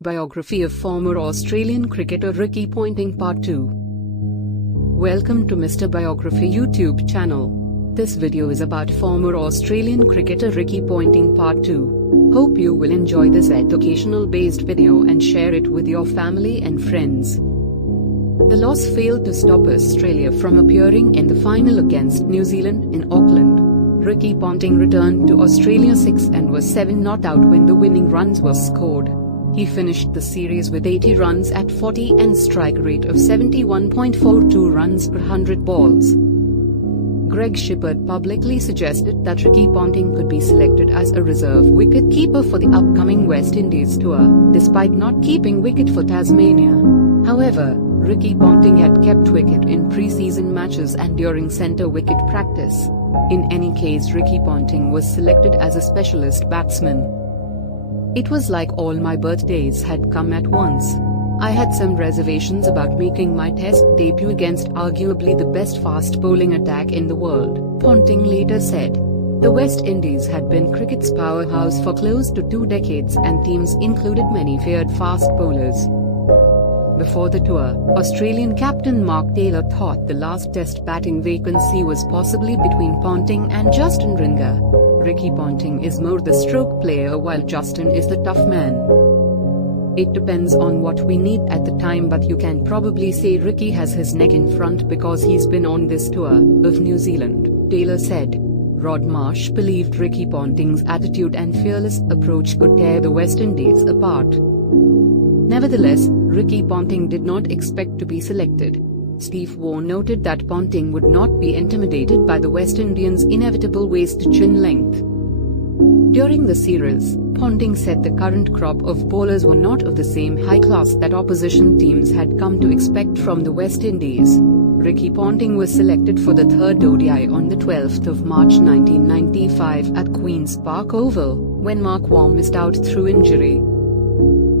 Biography of former Australian cricketer Ricky Ponting Part 2. Welcome to Mr. Biography YouTube channel. This video is about former Australian cricketer Ricky Ponting Part 2. Hope you will enjoy this educational based video and share it with your family and friends. The loss failed to stop Australia from appearing in the final against New Zealand in Auckland. Ricky Ponting returned to Australia 6 and was 7 not out when the winning runs were scored. He finished the series with 80 runs at 40 and strike rate of 71.42 runs per 100 balls. Greg Shipperd publicly suggested that Ricky Ponting could be selected as a reserve wicket-keeper for the upcoming West Indies tour, despite not keeping wicket for Tasmania. However, Ricky Ponting had kept wicket in pre-season matches and during centre wicket practice. In any case, Ricky Ponting was selected as a specialist batsman. It was like all my birthdays had come at once. I had some reservations about making my test debut against arguably the best fast bowling attack in the world, Ponting later said. The West Indies had been cricket's powerhouse for close to 2 decades and teams included many feared fast bowlers. Before the tour, Australian captain Mark Taylor thought the last test batting vacancy was possibly between Ponting and Justin Ringler. Ricky Ponting is more the stroke player while Justin is the tough man. It depends on what we need at the time, but you can probably say Ricky has his neck in front because he's been on this tour of New Zealand, Taylor said. Rod Marsh believed Ricky Ponting's attitude and fearless approach could tear the West Indies apart. Nevertheless, Ricky Ponting did not expect to be selected. Steve Waugh noted that Ponting would not be intimidated by the West Indians' inevitable waist-to-chin length. During the series, Ponting said the current crop of bowlers were not of the same high class that opposition teams had come to expect from the West Indies. Ricky Ponting was selected for the third ODI on the 12th of March 1995 at Queen's Park Oval, when Mark Waugh missed out through injury.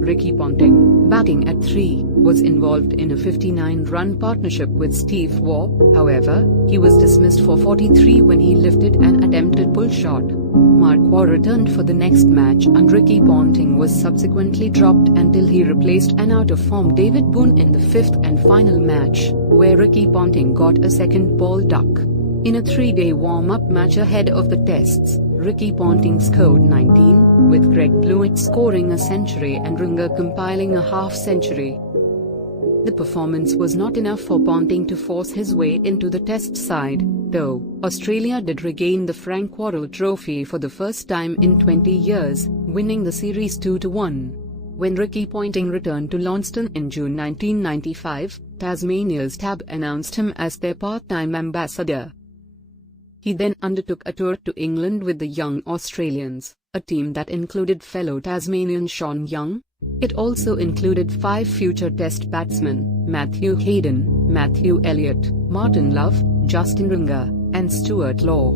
Ricky Ponting, batting at 3, was involved in a 59-run partnership with Steve Waugh. However, he was dismissed for 43 when he lifted an attempted pull shot. Mark Waugh returned for the next match and Ricky Ponting was subsequently dropped until he replaced an out-of-form David Boon in the 5th and final match, where Ricky Ponting got a second ball duck. In a 3-day warm-up match ahead of the tests, Ricky Ponting scored 19, with Greg Blewett scoring a century and Ringler compiling a half-century. The performance was not enough for Ponting to force his way into the Test side, though. Australia did regain the Frank Worrell Trophy for the first time in 20 years, winning the series 2-1. When Ricky Ponting returned to Launceston in June 1995, Tasmania's TAB announced him as their part-time ambassador. He then undertook a tour to England with the Young Australians, a team that included fellow Tasmanian Sean Young. It also included 5 future Test batsmen, Matthew Hayden, Matthew Elliott, Martin Love, Justin Ringler, and Stuart Law.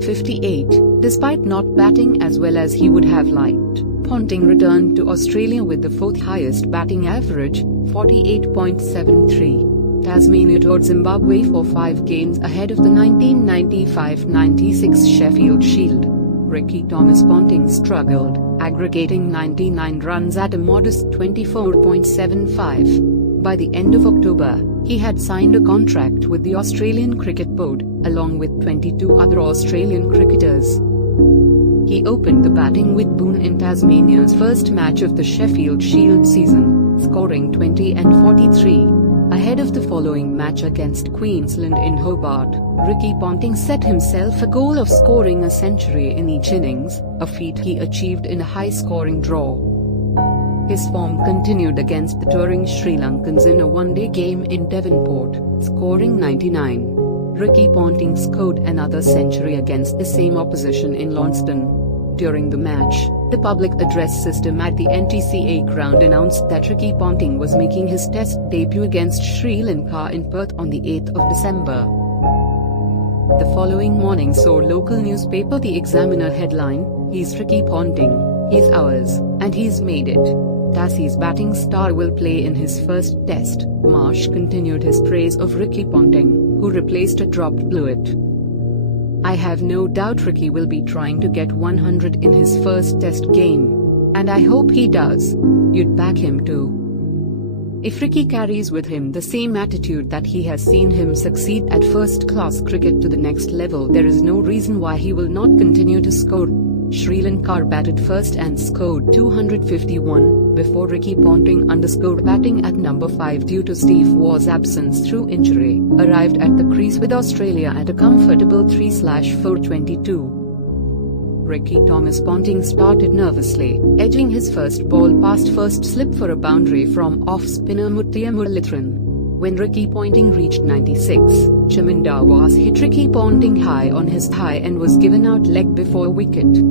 58. Despite not batting as well as he would have liked, Ponting returned to Australia with the 4th highest batting average, 48.73. Tasmania toured Zimbabwe for 5 games ahead of the 1995-96 Sheffield Shield. Ricky Thomas Ponting struggled, aggregating 99 runs at a modest 24.75. By the end of October, he had signed a contract with the Australian Cricket Board, along with 22 other Australian cricketers. He opened the batting with Boon in Tasmania's first match of the Sheffield Shield season, scoring 20 and 43. Ahead of the following match against Queensland in Hobart, Ricky Ponting set himself a goal of scoring a century in each innings, a feat he achieved in a high-scoring draw. His form continued against the touring Sri Lankans in a one-day game in Devonport, scoring 99. Ricky Ponting scored another century against the same opposition in Launceston. During the match, the public address system at the NTCA ground announced that Ricky Ponting was making his Test debut against Sri Lanka in Perth on the 8th of December. The following morning saw local newspaper The Examiner headline, "He's Ricky Ponting, he's ours, and he's made it. Tassie's batting star will play in his first Test." Marsh continued his praise of Ricky Ponting, who replaced a dropped Blewett. "I have no doubt Ricky will be trying to get 100 in his first Test game. And I hope he does. You'd back him too. If Ricky carries with him the same attitude that he has seen him succeed at first-class cricket to the next level, there is no reason why he will not continue to score. Sri Lanka batted first and scored 251, before Ricky Ponting batting at number 5 due to Steve Waugh's absence through injury, arrived at the crease with Australia at a comfortable 3/422. Ricky Thomas Ponting started nervously, edging his first ball past first slip for a boundary from off-spinner Muttiah Muralitharan. When Ricky Ponting reached 96, Chaminda Was hit Ricky Ponting high on his thigh and was given out leg before wicket.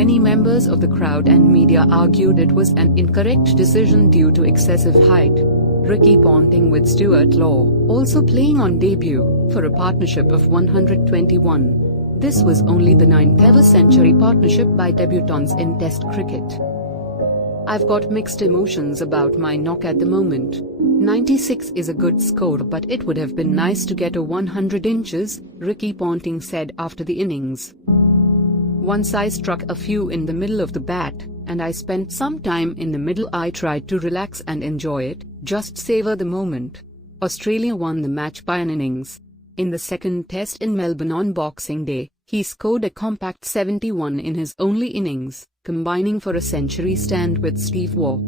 Many members of the crowd and media argued it was an incorrect decision due to excessive height. Ricky Ponting with Stuart Law, also playing on debut, for a partnership of 121. This was only the 9th ever century partnership by debutants in Test cricket. I've got mixed emotions about my knock at the moment. 96 is a good score, but it would have been nice to get a 100 inches, Ricky Ponting said after the innings. Once I struck a few in the middle of the bat, and I spent some time in the middle. I tried to relax and enjoy it, just savor the moment. Australia won the match by an innings. In the second test in Melbourne on Boxing Day, he scored a compact 71 in his only innings, combining for a century stand with Steve Waugh.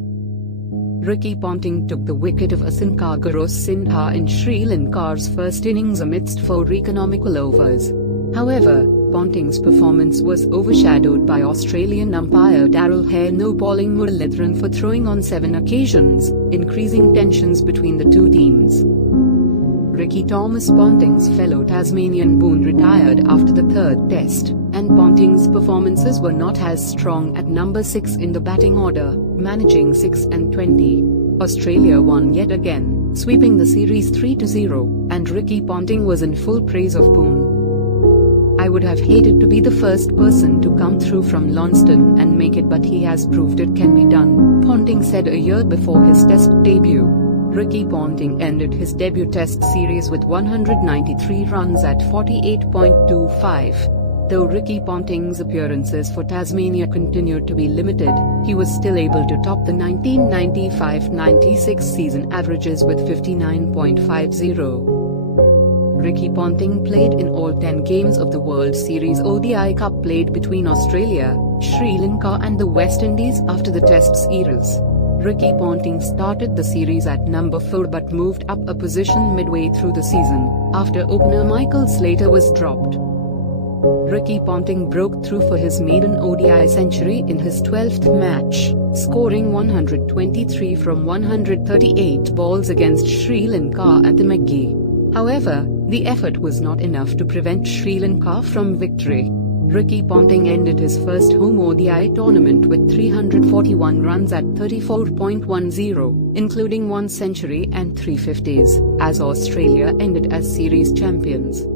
Ricky Ponting took the wicket of Asankha Gurusinha in Sri Lanka's first innings amidst 4 economical overs. However, Ponting's performance was overshadowed by Australian umpire Daryl Hare no-balling Muralitharan for throwing on 7 occasions, increasing tensions between the two teams. Ricky Thomas Ponting's fellow Tasmanian Boone retired after the 3rd test, and Ponting's performances were not as strong at number 6 in the batting order, managing 6 and 20. Australia won yet again, sweeping the series 3-0, and Ricky Ponting was in full praise of Boone. I would have hated to be the first person to come through from Launceston and make it, but he has proved it can be done, Ponting said a year before his Test debut. Ricky Ponting ended his debut Test series with 193 runs at 48.25. Though Ricky Ponting's appearances for Tasmania continued to be limited, he was still able to top the 1995-96 season averages with 59.50. Ricky Ponting played in all 10 games of the World Series ODI Cup played between Australia, Sri Lanka and the West Indies after the Test's eras. Ricky Ponting started the series at number 4 but moved up a position midway through the season, after opener Michael Slater was dropped. Ricky Ponting broke through for his maiden ODI century in his 12th match, scoring 123 from 138 balls against Sri Lanka at the McGee. However, the effort was not enough to prevent Sri Lanka from victory. Ricky Ponting ended his first home ODI tournament with 341 runs at 34.10, including 1 century and 3 50s, as Australia ended as series champions.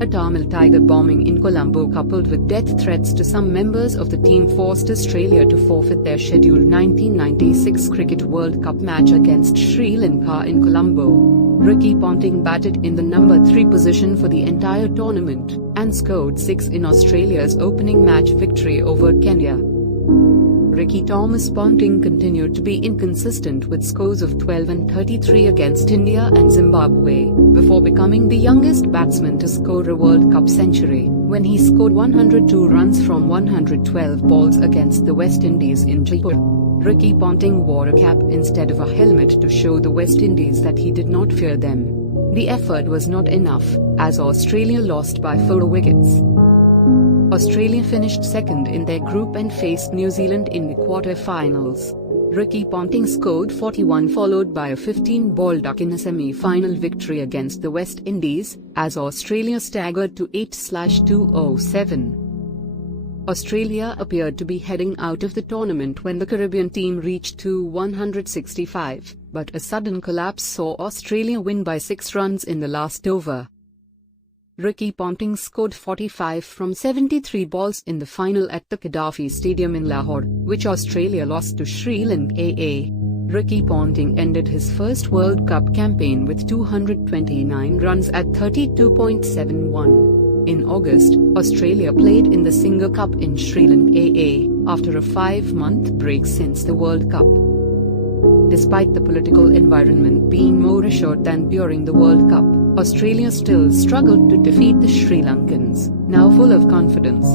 A Tamil Tiger bombing in Colombo coupled with death threats to some members of the team forced Australia to forfeit their scheduled 1996 Cricket World Cup match against Sri Lanka in Colombo. Ricky Ponting batted in the number 3 position for the entire tournament, and scored 6 in Australia's opening match victory over Kenya. Ricky Thomas Ponting continued to be inconsistent with scores of 12 and 33 against India and Zimbabwe, before becoming the youngest batsman to score a World Cup century, when he scored 102 runs from 112 balls against the West Indies in Jaipur. Ricky Ponting wore a cap instead of a helmet to show the West Indies that he did not fear them. The effort was not enough, as Australia lost by 4 wickets. Australia finished second in their group and faced New Zealand in the quarter-finals. Ricky Ponting scored 41 followed by a 15-ball duck in a semi-final victory against the West Indies, as Australia staggered to 8/207. Australia appeared to be heading out of the tournament when the Caribbean team reached 165, but a sudden collapse saw Australia win by 6 runs in the last over. Ricky Ponting scored 45 from 73 balls in the final at the Gaddafi Stadium in Lahore, which Australia lost to Sri Lanka. Ricky Ponting ended his first World Cup campaign with 229 runs at 32.71. In August, Australia played in the Singer Cup in Sri Lanka, after a 5-month break since the World Cup. Despite the political environment being more assured than during the World Cup, Australia still struggled to defeat the Sri Lankans. Now full of confidence,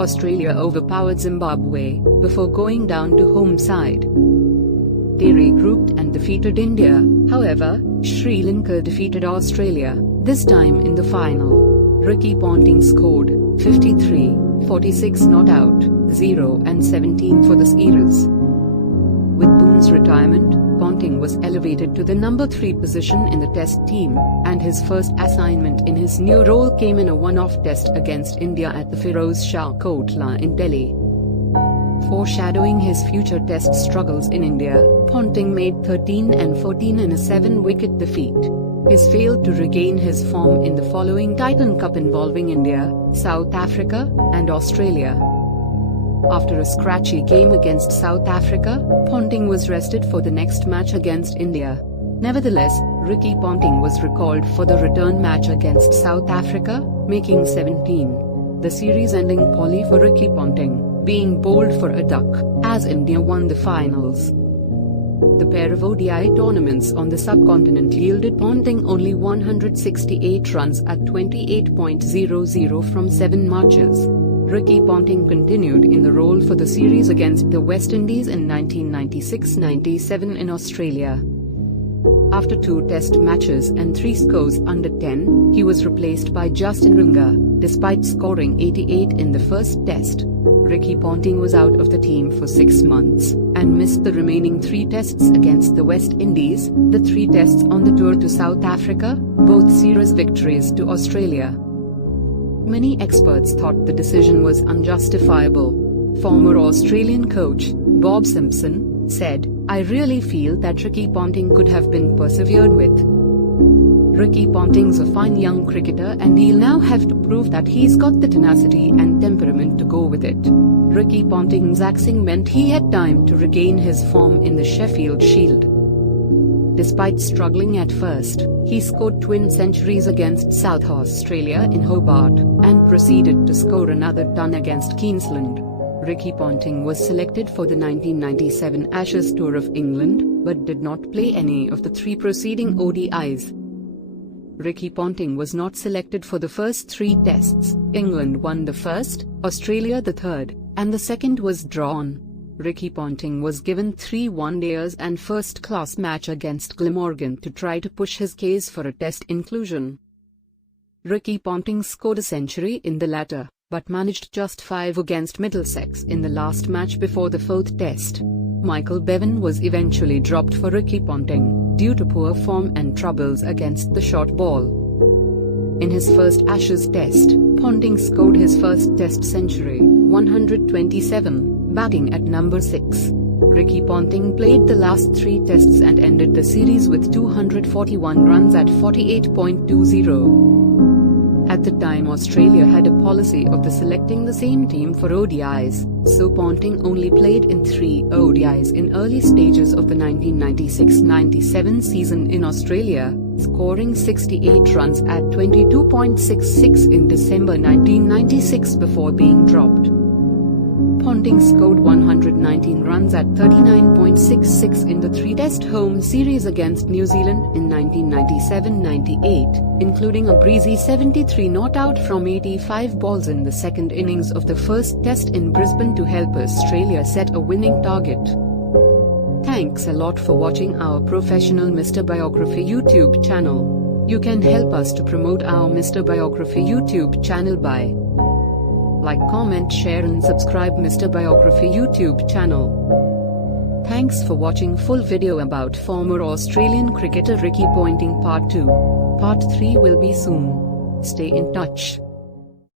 Australia overpowered Zimbabwe before going down to home side. They regrouped and defeated India. However, Sri Lanka defeated Australia, this time in the final. Ricky Ponting scored 53, 46 not out, 0 and 17 for the Series. With Boone's retirement, Ponting was elevated to the number 3 position in the Test team, and his first assignment in his new role came in a one-off Test against India at the Firoz Shah Kotla in Delhi. Foreshadowing his future Test struggles in India, Ponting made 13 and 14 in a 7-wicket defeat. He's failed to regain his form in the following Titan Cup involving India, South Africa, and Australia. After a scratchy game against South Africa, Ponting was rested for the next match against India. Nevertheless, Ricky Ponting was recalled for the return match against South Africa, making 17. The series-ending poly for Ricky Ponting, being bowled for a duck, as India won the finals. The pair of ODI tournaments on the subcontinent yielded Ponting only 168 runs at 28.00 from 7 matches. Ricky Ponting continued in the role for the series against the West Indies in 1996-97 in Australia. After 2 Test matches and 3 scores under 10, he was replaced by Justin Ringa. Despite scoring 88 in the first Test, Ricky Ponting was out of the team for 6 months, and missed the remaining 3 Tests against the West Indies, the 3 Tests on the tour to South Africa, both series victories to Australia. Many experts thought the decision was unjustifiable. Former Australian coach, Bob Simpson, said, "I really feel that Ricky Ponting could have been persevered with. Ricky Ponting's a fine young cricketer and he'll now have to prove that he's got the tenacity and temperament to go with it." Ricky Ponting's axing meant he had time to regain his form in the Sheffield Shield. Despite struggling at first, he scored twin centuries against South Australia in Hobart, and proceeded to score another ton against Queensland. Ricky Ponting was selected for the 1997 Ashes Tour of England, but did not play any of the 3 preceding ODIs. Ricky Ponting was not selected for the first 3 Tests. England won the first, Australia the third, and the second was drawn. Ricky Ponting was given 3 one-dayers and first-class match against Glamorgan to try to push his case for a Test inclusion. Ricky Ponting scored a century in the latter, but managed just 5 against Middlesex in the last match before the 4th Test. Michael Bevan was eventually dropped for Ricky Ponting, due to poor form and troubles against the short ball. In his first Ashes Test, Ponting scored his first Test century, 127, batting at number 6. Ricky Ponting played the last 3 Tests and ended the series with 241 runs at 48.20. At the time, Australia had a policy of selecting the same team for ODIs, so Ponting only played in 3 ODIs in early stages of the 1996-97 season in Australia, scoring 68 runs at 22.66 in December 1996 before being dropped. Ponting scored 119 runs at 39.66 in the 3-Test home series against New Zealand in 1997-98, including a breezy 73 not out from 85 balls in the second innings of the first Test in Brisbane to help Australia set a winning target. Thanks a lot for watching our professional Mr. Biography YouTube channel. You can help us to promote our Mr. Biography YouTube channel by like, comment, share and subscribe Mr. Biography YouTube channel. Thanks for watching full video about former Australian cricketer Ricky Ponting Part 2. Part 3 will be soon. Stay in touch.